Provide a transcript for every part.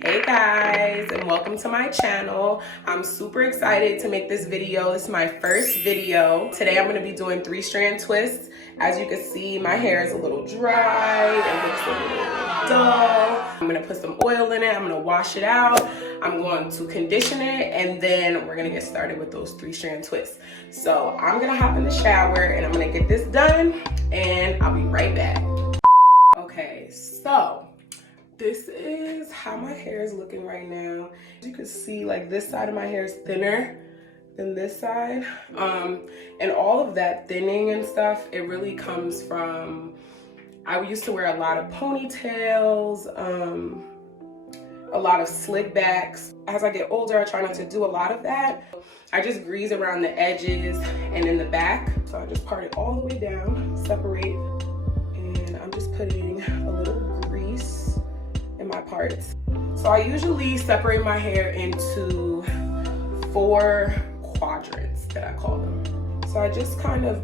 Hey guys, and welcome to my channel. I'm super excited to make this video. This is my first video. Today I'm going to be doing 3-strand twists. As you can see, my hair is a little dry, it looks a little dull. I'm going to put some oil in it, I'm going to wash it out, I'm going to condition it, and then we're going to get started with those 3-strand twists. So I'm going to hop in the shower and I'm going to get this done, and I'll be right back. Okay, so this is how my hair is looking right now. You can see like this side of my hair is thinner than this side. And all of that thinning and stuff, it really comes from, I used to wear a lot of ponytails, a lot of slick backs. As I get older, I try not to do a lot of that. I just grease around the edges and in the back. So I just part it all the way down, separate, and I'm just putting a little grease in my parts. So I usually separate my hair into 4 quadrants that I call them. So I just kind of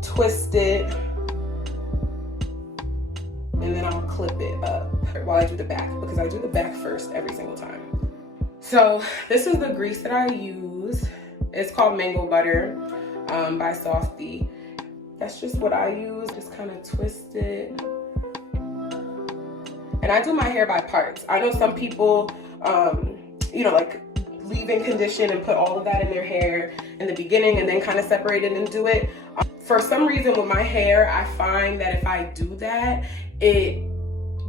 twist it and then I'll clip it up while I do the back, because I do the back first every single time. So this is the grease that I use. It's called mango butter by Soufflé. That's just what I use. Just kind of twist it. And I do my hair by parts. I know some people, like leave-in condition and put all of that in their hair in the beginning and then kind of separate it and do it. For some reason with my hair, I find that if I do that, it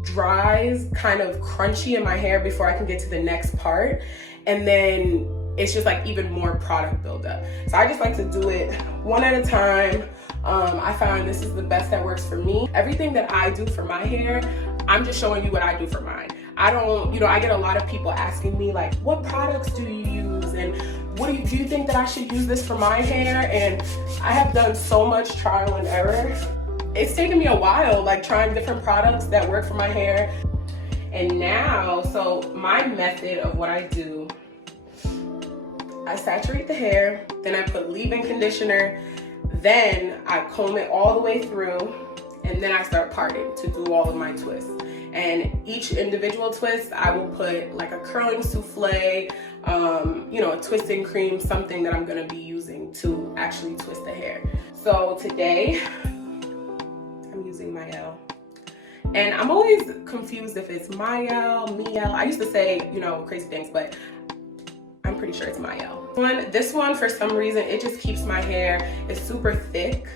dries kind of crunchy in my hair before I can get to the next part. And then it's just like even more product buildup. So I just like to do it one at a time. I find this is the best that works for me. Everything that I do for my hair, I'm just showing you what I do for mine. I don't, I get a lot of people asking me like, what products do you use? And do you think that I should use this for my hair? And I have done so much trial and error. It's taken me a while, like trying different products that work for my hair. And now, so my method of what I do, I saturate the hair, then I put leave-in conditioner, then I comb it all the way through, and then I start parting to do all of my twists. And each individual twist, I will put like a curling souffle, a twisting cream, something that I'm gonna be using to actually twist the hair. So today, I'm using Mielle. And I'm always confused if it's Mielle. I used to say, crazy things, but I'm pretty sure it's Mielle. This one, for some reason, it just keeps my hair, it's super thick,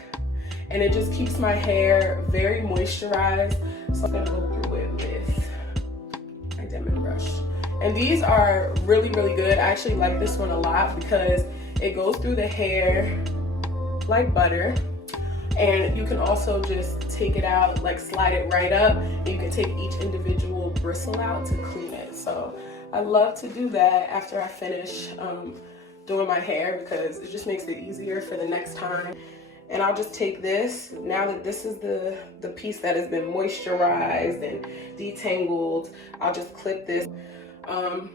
and it just keeps my hair very moisturized. So I'm gonna go through it with my Demon brush. And these are really, really good. I actually like this one a lot because it goes through the hair like butter. And you can also just take it out, like slide it right up, and you can take each individual bristle out to clean it. So I love to do that after I finish doing my hair, because it just makes it easier for the next time. And I'll just take this, now that this is the piece that has been moisturized and detangled, I'll just clip this. And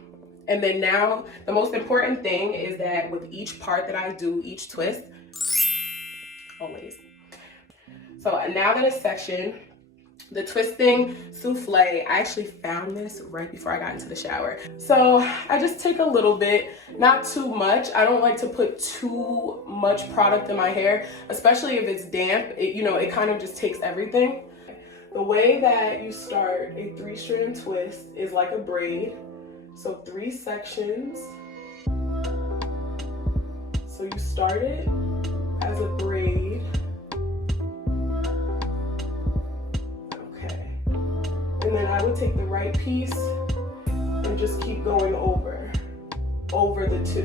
then now, the most important thing is that with each part that I do, each twist, always. So now that it's sectioned, the twisting souffle, I actually found this right before I got into the shower. So I just take a little bit, not too much. I don't like to put too much product in my hair, especially if it's damp. It kind of just takes everything. The way that you start a 3-strand twist is like a braid. So 3 sections. So you start it as a braid. And then I would take the right piece and just keep going over the 2.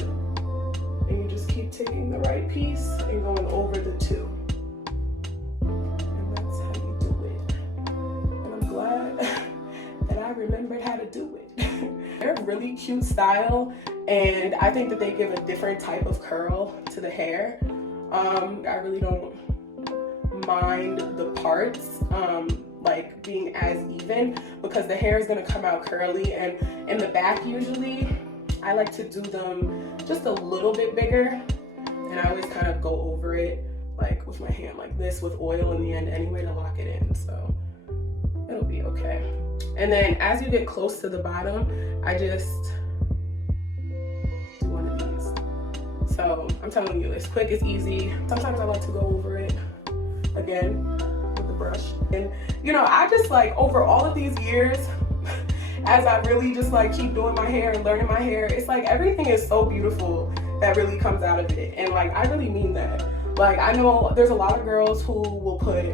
And you just keep taking the right piece and going over the 2. And that's how you do it. And I'm glad that I remembered how to do it. They're a really cute style, and I think that they give a different type of curl to the hair. I really don't mind the parts like being as even, because the hair is going to come out curly, and in the back usually I like to do them just a little bit bigger, and I always kind of go over it like with my hand like this with oil in the end anyway to lock it in. So It'll be okay. And then as you get close to the bottom, I just do one of these. So I'm telling you, it's quick, it's easy. Sometimes I like to go over it again with the brush. And you know, I just like over all of these years, as I really just like keep doing my hair and learning my hair, it's like everything is so beautiful that really comes out of it. And like, I really mean that. Like, I know there's a lot of girls who will put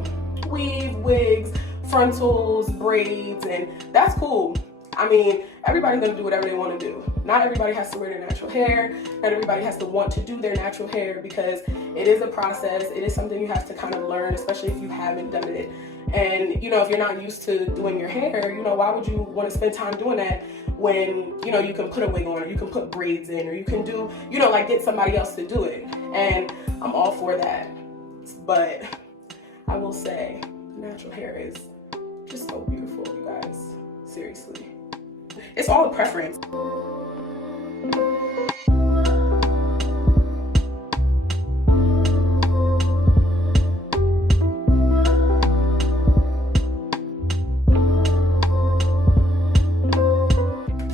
weave, wigs, frontals, braids, and that's cool. I mean, everybody's gonna do whatever they want to do. Not everybody has to wear their natural hair. Not everybody has to want to do their natural hair, because it is a process. It is something you have to kind of learn, especially if you haven't done it. And, you know, if you're not used to doing your hair, you know, why would you want to spend time doing that when, you know, you can put a wig on, or you can put braids in, or you can do, you know, like get somebody else to do it. And I'm all for that. But I will say, natural hair is just so beautiful, you guys. Seriously. It's all a preference.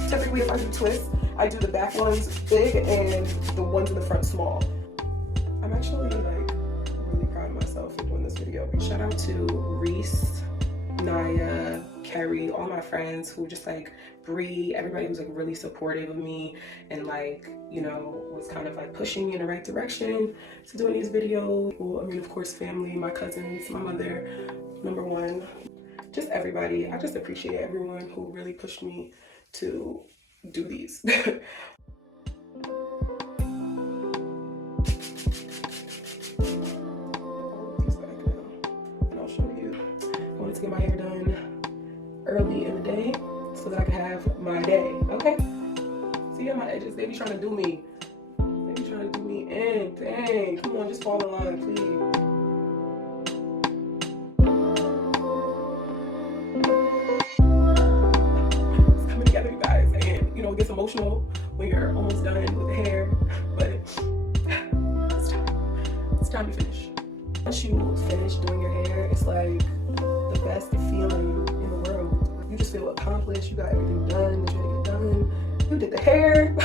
Typically, if I do twists, I do the back ones big and the ones in the front small. I'm actually like really proud of myself for doing this video. Shout out to Reese, Naya, Carrie, all my friends who just like Bree, everybody was like really supportive of me and like, you know, was kind of like pushing me in the right direction to doing these videos. Well, I mean, of course, family, my cousins, my mother, number one, just everybody. I just appreciate everyone who really pushed me to do these. Get my hair done early in the day so that I can have my day, okay? See, on my edges, they be trying to do me. They be trying to do me in. Dang, come on, just fall in line, please. It's coming together, you guys. And, you know, it gets emotional when you're almost done with the hair, but it's time to finish. Once you finish doing your hair, it's like the best feeling in the world. You just feel accomplished. You got everything done that you had to get done. You did the hair.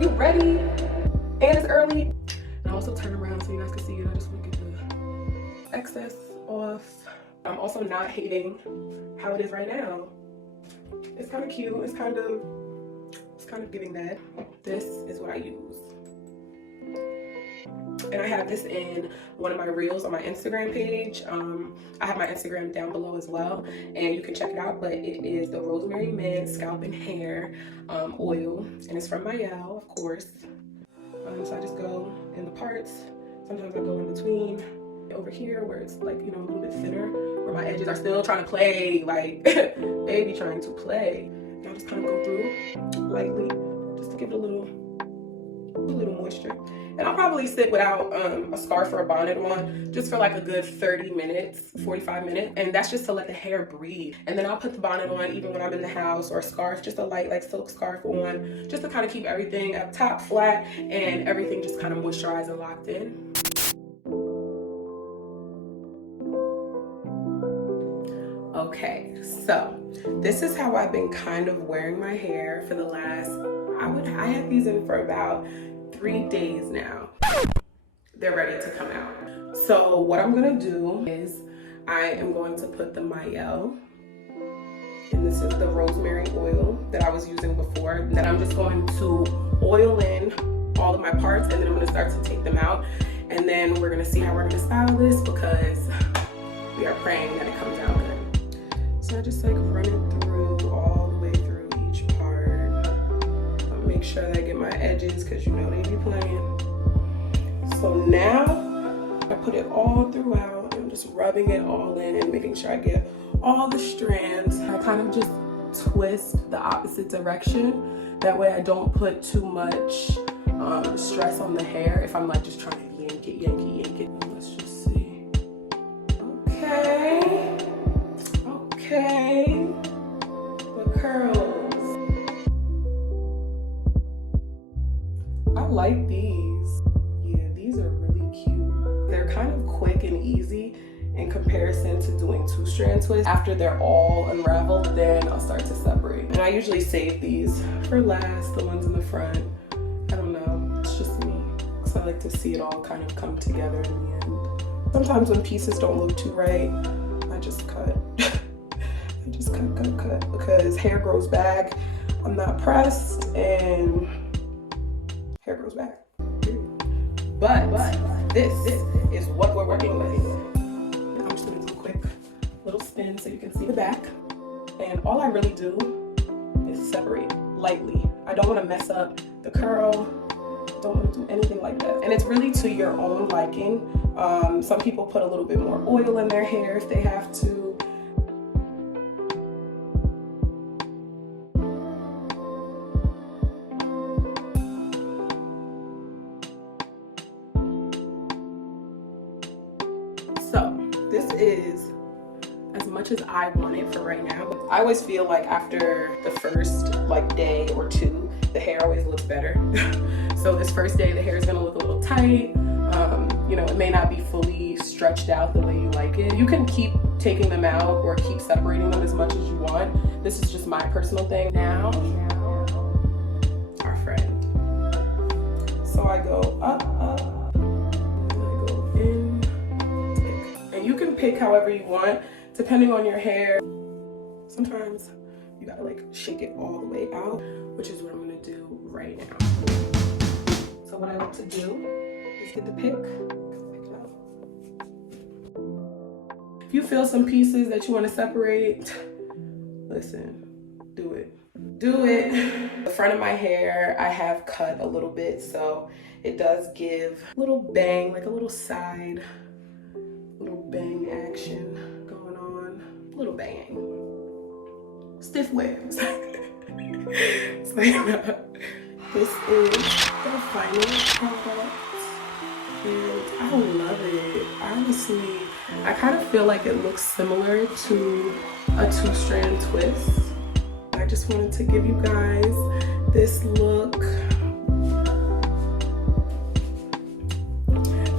You ready. And it's early. And I also turn around so you guys can see it. I just want to get the excess off. I'm also not hating how it is right now. It's kind of cute. It's kind of giving that. This is what I use. And I have this in one of my reels on my Instagram page. I have my Instagram down below as well, and you can check it out. But it is the Rosemary Mint Scalp and Hair Oil, and it's from Mielle, of course. So I just go in the parts. Sometimes I go in between. Over here, where it's like, you know, a little bit thinner, where my edges are still trying to play, like baby trying to play. And I'll just kind of go through lightly, just to give it a little moisture. And I'll probably sit without a scarf or a bonnet on just for like a good 30 minutes, 45 minutes. And that's just to let the hair breathe. And then I'll put the bonnet on even when I'm in the house, or a scarf, just a light like silk scarf on, just to kind of keep everything up top flat and everything just kind of moisturized and locked in. Okay, so this is how I've been kind of wearing my hair for the last, I had these in for about 3 days now. They're ready to come out. So what I'm gonna do is I am going to put the Mielle, and this is the rosemary oil that I was using before, and then I'm just going to oil in all of my parts, and then I'm gonna start to take them out, and then we're gonna see how we're gonna style this, because we are praying that it comes out good. So I just like run it through all the way through each part. Make sure that I get my edges, because you know they be playing. So now I put it all throughout. I'm just rubbing it all in and making sure I get all the strands. I kind of just twist the opposite direction. That way I don't put too much stress on the hair if I'm like just trying to yank it. Let's just see. Okay. The curls. I like these. Yeah, these are really cute. They're kind of quick and easy, in comparison to doing 2-strand twists. After they're all unraveled, then I'll start to separate. And I usually save these for last, the ones in the front. I don't know, it's just me. So I like to see it all kind of come together in the end. Sometimes when pieces don't look too right, I just cut. I just cut, because hair grows back. I'm not pressed and hair grows back. But this is what we're working with. I'm just gonna do a quick little spin so you can see the back. And all I really do is separate lightly. I don't want to mess up the curl. I don't want to do anything like that. And it's really to your own liking. Some people put a little bit more oil in their hair if they have to. So this is as much as I want it for right now. I always feel like after the first day or two, the hair always looks better. So this first day, the hair is gonna look a little tight. You know, it may not be fully stretched out the way you like it. You can keep taking them out or keep separating them as much as you want. This is just my personal thing. Now, our friend. So I go up, and I go in, tick. And you can pick however you want, depending on your hair. Sometimes you gotta like shake it all the way out, which is what I'm gonna do right now. So what I like to do is get the pick it out. If you feel some pieces that you want to separate, listen, do it. Do it. The front of my hair, I have cut a little bit, so it does give a little bang, like a little side, little bang action going on. Little bang. Stiff waves. So yeah, this is the final product. And I love it. Honestly, I kind of feel like it looks similar to a 2-strand twist. I just wanted to give you guys this look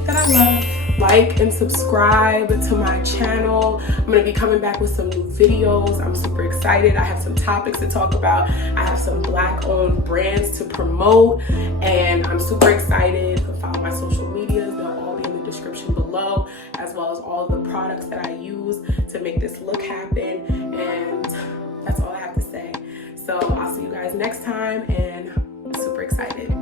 that I love. Like and subscribe to my channel. I'm gonna be coming back with some new videos. I'm super excited. I have some topics to talk about. I have some Black-owned brands to promote, and I'm super excited. Follow my social medias. They'll all be in the description below, as well as all of the products that I use to make this look happen. And that's all I have to say. So I'll see you guys next time, and I'm super excited.